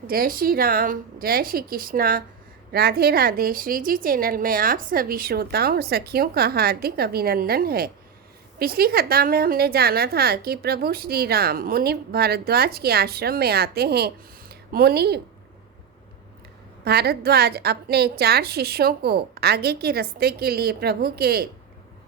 जय श्री राम, जय श्री कृष्णा, राधे राधे। श्री जी चैनल में आप सभी श्रोताओं और सखियों का हार्दिक अभिनंदन है। पिछली कथा में हमने जाना था कि प्रभु श्री राम मुनि भारद्वाज के आश्रम में आते हैं। मुनि भारद्वाज अपने 4 शिष्यों को आगे के रास्ते के लिए प्रभु के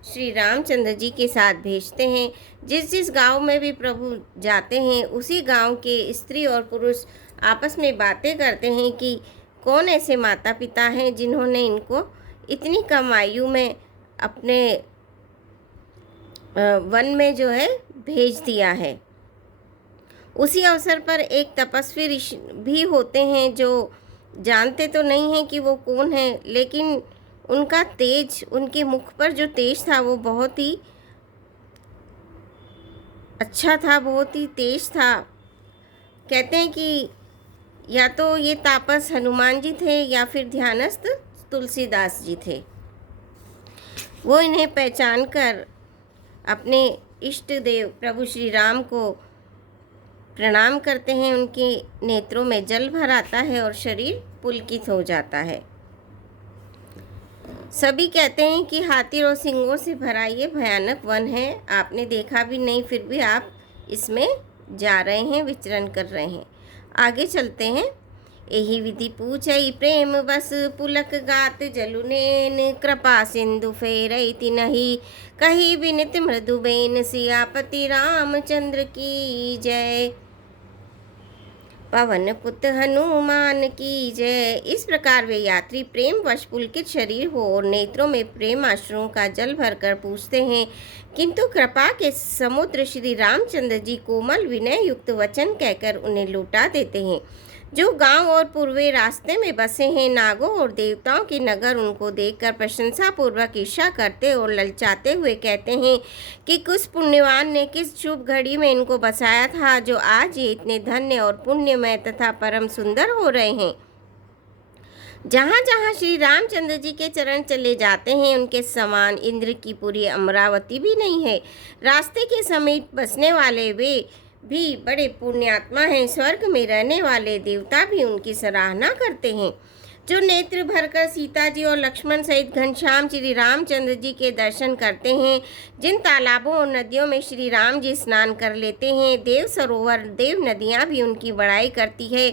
श्री रामचंद्र जी के साथ भेजते हैं। जिस जिस गांव में भी प्रभु जाते हैं उसी गांव के स्त्री और पुरुष आपस में बातें करते हैं कि कौन ऐसे माता पिता हैं जिन्होंने इनको इतनी कम आयु में अपने वन में जो है भेज दिया है। उसी अवसर पर एक तपस्वी ऋषि भी होते हैं जो जानते तो नहीं हैं कि वो कौन है, लेकिन उनका तेज, उनके मुख पर जो तेज था वो बहुत ही अच्छा था, बहुत ही तेज था। कहते हैं कि या तो ये तापस हनुमान जी थे या फिर ध्यानस्थ तुलसीदास जी थे। वो इन्हें पहचान कर अपने इष्ट देव प्रभु श्री राम को प्रणाम करते हैं। उनके नेत्रों में जल भर आता है और शरीर पुलकित हो जाता है। सभी कहते हैं कि हाथी और सिंगों से भरा ये भयानक वन है, आपने देखा भी नहीं, फिर भी आप इसमें जा रहे हैं, विचरण कर रहे हैं। आगे चलते हैं। यही विधि पूछई प्रेम बस पुलक गात जलुनेन, कृपा सिंधु फेरई तिनहि, कही विनित मृदुबेन, सियापति रामचंद्र की जय। पवन पुत हनुमान की जय। इस प्रकार वे यात्री प्रेम वश पुलकित शरीर हो और नेत्रों में प्रेम आश्रुओं का जल भरकर पूछते हैं, किंतु कृपा के समुद्र श्री रामचंद्र जी कोमल विनय युक्त वचन कहकर उन्हें लौटा देते हैं। जो गांव और पूर्वे रास्ते में बसे हैं, नागों और देवताओं के नगर उनको देखकर प्रशंसा पूर्वक ईर्ष्या करते और ललचाते हुए कहते हैं कि कुछ पुण्यवान ने किस शुभ घड़ी में इनको बसाया था, जो आज ये इतने धन्य और पुण्यमय तथा परम सुंदर हो रहे हैं। जहाँ जहाँ श्री रामचंद्र जी के चरण चले जाते हैं, उनके समान इंद्र की पूरी अमरावती भी नहीं है। रास्ते के समीप बसने वाले वे भी बड़े पुण्यात्मा हैं। स्वर्ग में रहने वाले देवता भी उनकी सराहना करते हैं। जो नेत्र भरकर सीता जी और लक्ष्मण सहित घनश्याम श्री रामचंद्र जी के दर्शन करते हैं, जिन तालाबों और नदियों में श्री राम जी स्नान कर लेते हैं, देव सरोवर, देव नदियाँ भी उनकी बड़ाई करती है।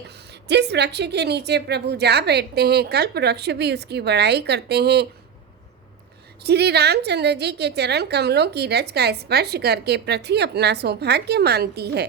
जिस वृक्ष के नीचे प्रभु जा बैठते हैं, कल्प वृक्ष भी उसकी बड़ाई करते हैं। श्री रामचंद्र जी के चरण कमलों की रज का स्पर्श करके पृथ्वी अपना सौभाग्य मानती है।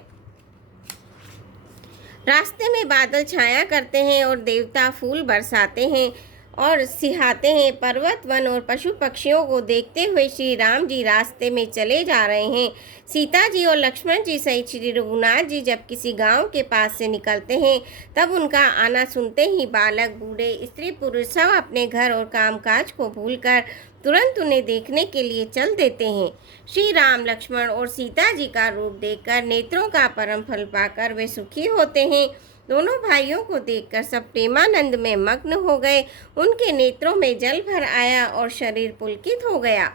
रास्ते में बादल छाया करते हैं और देवता फूल बरसाते हैं और सिहाते हैं। पर्वत, वन और पशु पक्षियों को देखते हुए श्री राम जी रास्ते में चले जा रहे हैं। सीता जी और लक्ष्मण जी सहित श्री रघुनाथ जी जब किसी गांव के पास से निकलते हैं, तब उनका आना सुनते ही बालक, बूढ़े, स्त्री, पुरुष सब अपने घर और कामकाज को भूलकर तुरंत उन्हें देखने के लिए चल देते हैं। श्री राम, लक्ष्मण और सीता जी का रूप देखकर, नेत्रों का परम फल पाकर वे सुखी होते हैं। दोनों भाइयों को देखकर सब प्रेमानंद में मग्न हो गए। उनके नेत्रों में जल भर आया और शरीर पुलकित हो गया।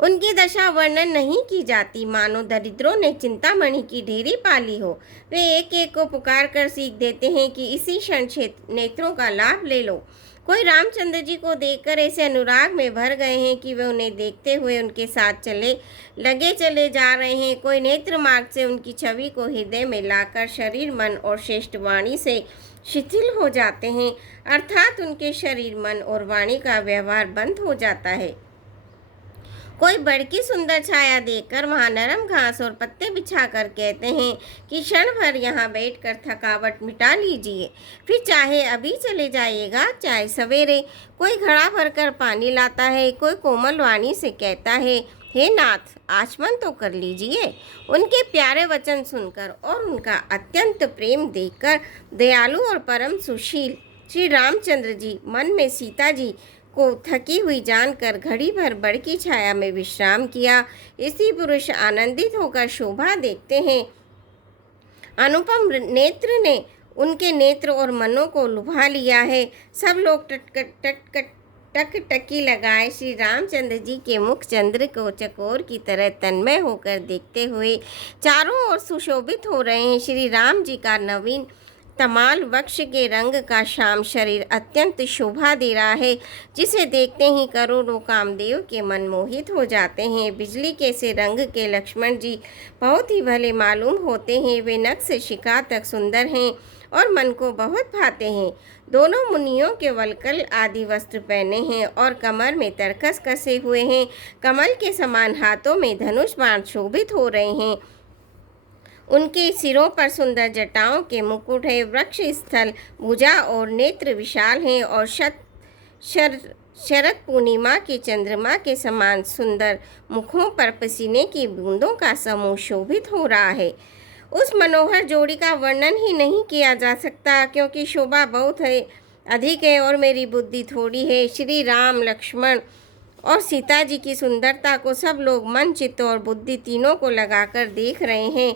उनकी दशा वर्णन नहीं की जाती, मानो दरिद्रों ने चिंतामणि की ढेरी पाली हो। वे एक एक को पुकार कर सीख देते हैं कि इसी क्षण नेत्रों का लाभ ले लो। कोई रामचंद्र जी को देखकर ऐसे अनुराग में भर गए हैं कि वे उन्हें देखते हुए उनके साथ चले जा रहे हैं। कोई नेत्र मार्ग से उनकी छवि को हृदय में लाकर शरीर, मन और श्रेष्ठ वाणी से शिथिल हो जाते हैं, अर्थात उनके शरीर, मन और वाणी का व्यवहार बंद हो जाता है। कोई बड़की सुंदर छाया देखकर वहाँ नरम घास और पत्ते बिछाकर कहते हैं कि क्षण भर यहाँ बैठकर थकावट मिटा लीजिए, फिर चाहे अभी चले जाइएगा, चाहे सवेरे। कोई घड़ा भरकर पानी लाता है, कोई कोमल वाणी से कहता है, हे नाथ, आचमन तो कर लीजिए। उनके प्यारे वचन सुनकर और उनका अत्यंत प्रेम देखकर दयालु और परम सुशील श्री रामचंद्र जी मन में सीता जी को थकी हुई जानकर घड़ी भर बड़की छाया में विश्राम किया। इसी पुरुष आनंदित होकर शोभा देखते हैं। अनुपम नेत्र ने उनके नेत्र और मनों को लुभा लिया है। सब लोग टकटकी लगाए श्री रामचंद्र जी के मुख चंद्र को चकोर की तरह तन्मय होकर देखते हुए चारों ओर सुशोभित हो रहे हैं। श्री राम जी का नवीन तमाल वृक्ष के रंग का श्याम शरीर अत्यंत शोभा दे रहा है, जिसे देखते ही करोड़ों कामदेव के मन मोहित हो जाते हैं। बिजली के से रंग के लक्ष्मण जी बहुत ही भले मालूम होते हैं। वे नख से शिखा तक सुंदर हैं और मन को बहुत भाते हैं। दोनों मुनियों के वलकल आदि वस्त्र पहने हैं और कमर में तरकस कसे हुए हैं। कमल के समान हाथों में धनुष बाण शोभित हो रहे हैं। उनके सिरों पर सुंदर जटाओं के मुकुट है। वृक्ष स्थल भुजा और नेत्र विशाल हैं और शरद पूर्णिमा के चंद्रमा के समान सुंदर मुखों पर पसीने की बूंदों का समूह शोभित हो रहा है। उस मनोहर जोड़ी का वर्णन ही नहीं किया जा सकता, क्योंकि शोभा बहुत है, अधिक है और मेरी बुद्धि थोड़ी है। श्री राम, लक्ष्मण और सीता जी की सुंदरता को सब लोग मन, चित्त और बुद्धि तीनों को लगाकर देख रहे हैं।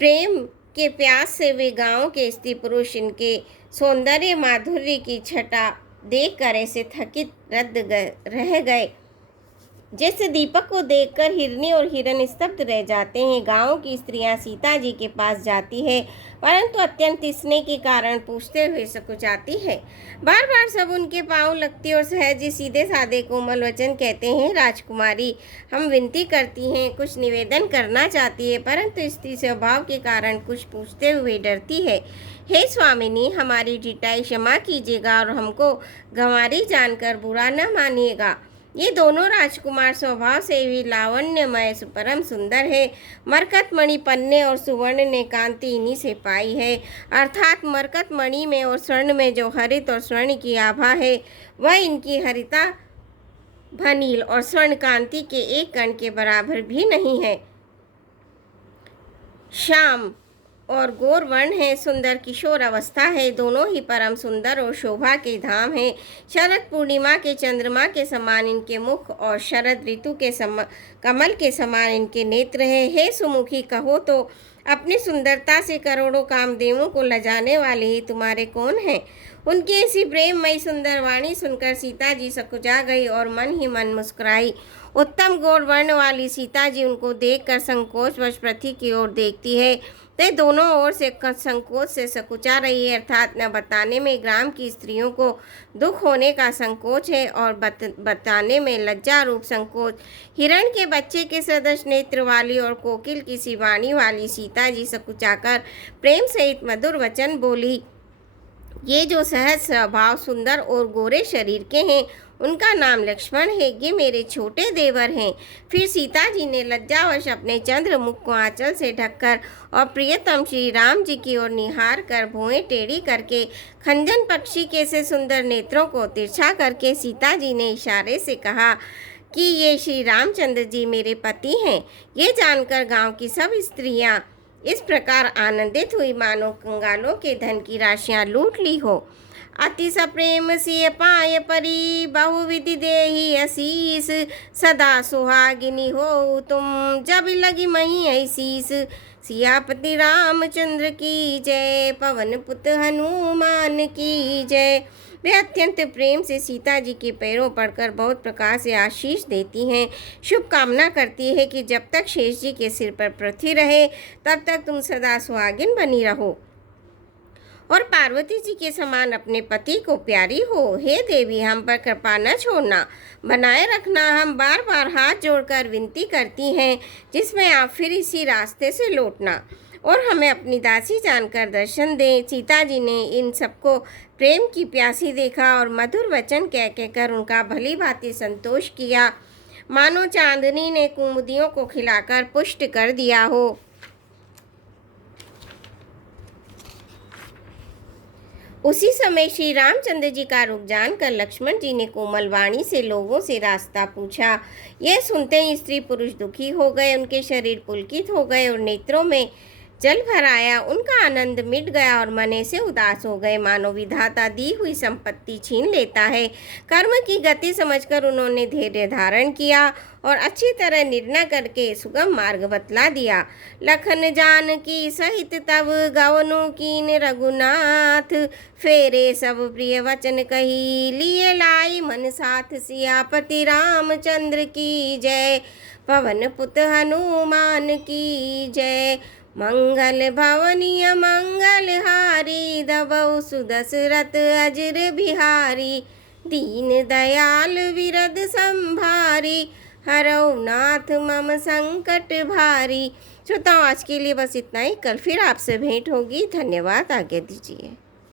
प्रेम के प्यास से वे गांव के स्त्री पुरुष इनके सौंदर्य माधुर्य की छटा देखकर ऐसे थकित रह गए जैसे दीपक को देखकर हिरनी और हिरन स्तब्ध रह जाते हैं। गांव की स्त्रियां सीता जी के पास जाती है, परंतु अत्यंत स्नेह के कारण पूछते हुए सकुचाती है। बार बार सब उनके पांव लगती और सहज सीधे साधे कोमल वचन कहते हैं। राजकुमारी, हम विनती करती हैं, कुछ निवेदन करना चाहती है, परंतु स्त्री स्वभाव के कारण कुछ पूछते हुए डरती है। हे स्वामिनी, हमारी ढिठाई क्षमा कीजिएगा और हमको गंवारी जानकर बुरा न मानिएगा। ये दोनों राजकुमार स्वभाव से भी लावण्यमय परम सुंदर है। मरकत मणि, पन्ने और सुवर्ण ने कांति इन्हीं से पाई है। अर्थात मरकत मणि में और स्वर्ण में जो हरित और स्वर्ण की आभा है, वह इनकी हरिता, भनील और स्वर्ण कांति के एक कण के बराबर भी नहीं है। श्याम और गौर वर्ण है, सुंदर किशोर अवस्था है, दोनों ही परम सुंदर और शोभा के धाम है। शरद पूर्णिमा के चंद्रमा के समान इनके मुख और शरद ऋतु के कमल के समान इनके नेत्र है। हे सुमुखी, कहो तो अपनी सुंदरता से करोड़ों कामदेवों को लजाने वाले ही तुम्हारे कौन हैं? उनकी ऐसी प्रेममयी सुंदर वाणी सुनकर सीता जी सकुचा गई और मन ही मन मुस्कुराई। उत्तम गौर वर्ण वाली सीता जी उनको देखकर संकोचवश पृथ्वी की ओर देखती है। वे दोनों ओर से संकोच से सकुचा रही है, अर्थात न बताने में ग्राम की स्त्रियों को दुख होने का संकोच है और बताने में लज्जा रूप संकोच। हिरण के बच्चे के सदृश नेत्र वाली और कोकिल की सी वाणी वाली सीता जी सकुचाकर प्रेम सहित मधुर वचन बोली। ये जो सहज स्वभाव, सुंदर और गोरे शरीर के हैं, उनका नाम लक्ष्मण है। ये मेरे छोटे देवर हैं। फिर सीता जी ने लज्जावश अपने चंद्र मुख को आंचल से ढककर और प्रियतम श्री राम जी की ओर निहार कर भुएं टेढ़ी करके खंजन पक्षी के से सुंदर नेत्रों को तिरछा करके सीता जी ने इशारे से कहा कि ये श्री रामचंद्र जी मेरे पति हैं। ये जानकर गांव की सब स्त्रियां इस प्रकार आनंदित हुई मानो कंगालों के धन की राशियां लूट ली हो। अति सप्रेम सिय पाय परी, बहुविधि देहि असीस, सदा सुहागिनी हो तुम, जब लगी मही ऐसीस। सियापति रामचंद्र की जय, पवन पुत हनुमान की जय। वे अत्यंत प्रेम से सीता जी के पैरों पड़कर बहुत प्रकार से आशीष देती हैं, शुभ कामना करती है कि जब तक शेष जी के सिर पर पृथ्वी रहे तब तक तुम सदा सुहागिन बनी रहो और पार्वती जी के समान अपने पति को प्यारी हो। हे देवी, हम पर कृपा न छोड़ना, बनाए रखना। हम बार बार हाथ जोड़कर विनती करती हैं, जिसमें आप फिर इसी रास्ते से लौटना और हमें अपनी दासी जानकर दर्शन दें। सीता जी ने इन सबको प्रेम की प्यासी देखा और मधुर वचन कह कहकर उनका भली भांति संतोष किया, मानो चांदनी ने कुमुदियों को खिलाकर पुष्ट कर दिया हो। उसी समय श्री रामचंद्र जी का रुख जानकर लक्ष्मण जी ने कोमल वाणी से लोगों से रास्ता पूछा। यह सुनते ही स्त्री पुरुष दुखी हो गए, उनके शरीर पुलकित हो गए और नेत्रों में जल भर आया। उनका आनंद मिट गया और मन से उदास हो गए, मानो विधाता दी हुई संपत्ति छीन लेता है। कर्म की गति समझकर उन्होंने धैर्य धारण किया और अच्छी तरह निर्णय करके सुगम मार्ग बतला दिया। लखन जानकी सहित तब गवनु कीन रघुनाथ, फेरे सब प्रिय वचन कही, लिए लाई मन साथ। सियापति रामचंद्र की जय, पवन पुत हनुमान की जय। मंगल भवनीय मंगलहारी दबौ सुदशरथ अजर बिहारी। दीन दयाल विरद संभारी हरौ नाथ मम संकट भारी। श्रोताओं, आज के लिए बस इतना ही। कल फिर आपसे भेंट होगी। धन्यवाद। आज्ञा दीजिए।